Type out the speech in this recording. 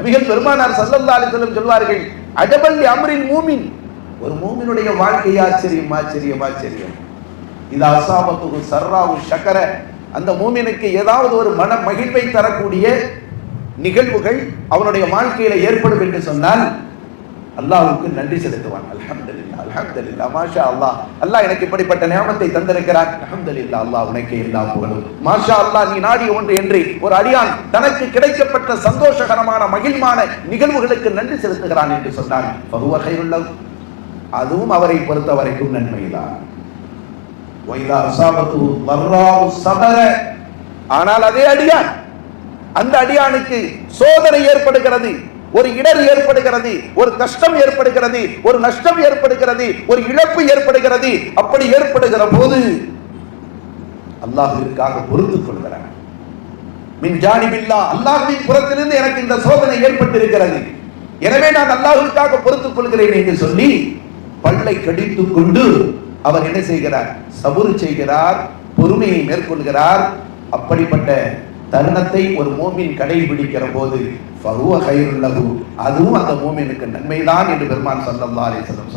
நபிகள் பெருமானார் ஸல்லல்லாஹு அலைஹி வஸல்லம் சொல்வார்கள், அஜபல் அம்ரில் மூமின், ஒரு மூமினுடைய வாழ்க்கை ஆச்சரியம் ஆச்சரியம் ஆச்சரியம். இது அஸாபத்துஹு ஸர்ராவு ஷக்கர, அந்த மூமினுக்கு ஏதாவது ஒரு மன மகிழ்வை தரக்கூடிய நிகழ்வுகள் அவனுடைய வாழ்க்கையில ஏற்படும் என்று சொன்னால் அல்லாஹ்வுக்கு நன்றி செலுத்துவான். அல்ஹம்துலில்லாஹ் அல்ஹம்துலில்லாஹ் மாஷா அல்லாஹ், அல்லாஹ் எனக்கு இப்படிப்பட்ட நியமத்தை தந்திருக்கிறான், அல்ஹம்துலில்லாஹ் அல்லாஹ் உனக்கே எல்லா புகழும், மாஷா அல்லாஹ் நீ நாடிய ஒன்று என்று ஒரு அடியான் தனக்கு கிடைக்கப்பட்ட சந்தோஷகரமான மகிழ்மான நிகழ்வுகளுக்கு நன்றி செலுத்துகிறான் என்று சொன்னான். ஃபஹுவ கைருல் லஹு, அதுவும் அவரை பொறுத்த வரைக்கும் நன்மைதான். வைதா அஸாபத்துஹு ضراء صبر, ஆனால் அதே அடியான், அந்த அடியானுக்கு சோதனை ஏற்படுகிறது, ஒரு இடர் ஏற்படுகிறது, ஒரு கஷ்டம் ஏற்படுகிறது, ஒரு நஷ்டம் ஏற்படுகிறது, ஒரு இழப்பு ஏற்படுகிறது. அப்படி ஏற்படுகிற போது அல்லாஹ்விற்காக பொறுத்துக் கொள்கிறார். மின் ஜானிபில்லாஹ், அல்லாஹ்வின் புறத்திலிருந்து எனக்கு இந்த சோதனை ஏற்பட்டிருக்கிறது, எனவே நான் அல்லாஹ்விற்காக பொறுத்துக் கொள்கிறேன் என்று சொல்லி பல்லை கடித்துக் கொண்டு அவர் என்ன செய்கிறார்? சபுர் செய்கிறார், பொறுமையை மேற்கொள்கிறார். அப்படிப்பட்ட தருணத்தை ஒரு மூமின் கடைபிடிக்கிற போது ஃபஹுவ கைருல் லஹு, அதுவும் அந்த மூமினுக்கு நன்மைதான் என்று பெருமான் ஸல்லல்லாஹு அலைஹி வஸல்லம்